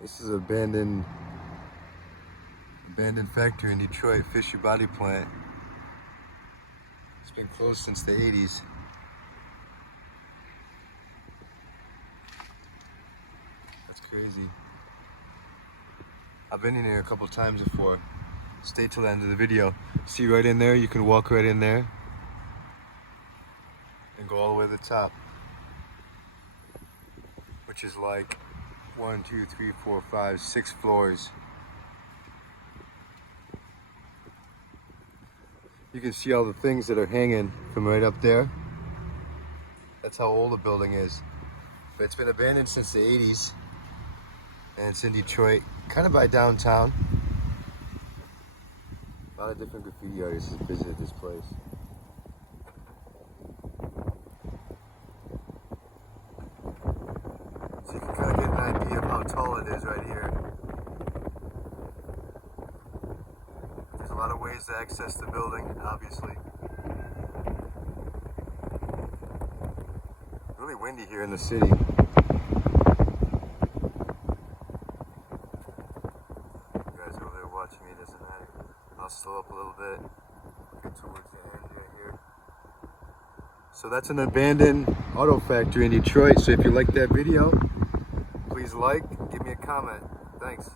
This is an abandoned factory in Detroit, Fisher Body Plant. It's been closed since the 80s. That's crazy. I've been in here a couple times before. Stay till the end of the video. See right in there, you can walk right in there and go all the way to the top, which is like 1, 2, 3, 4, 5, 6 floors. You can see all the things that are hanging from right up there. That's how old the building is. But it's been abandoned since the 80s. And it's in Detroit, kind of by downtown. A lot of different graffiti artists have visited this place. So you can kind of get an idea of how tall it is right here. There's a lot of ways to access the building, obviously. Really windy here in the city. You guys over there watching me, doesn't matter. I'll slow up a little bit. Get towards the end here. So that's an abandoned auto factory in Detroit. So if you like that video, please like, give me a comment. Thanks.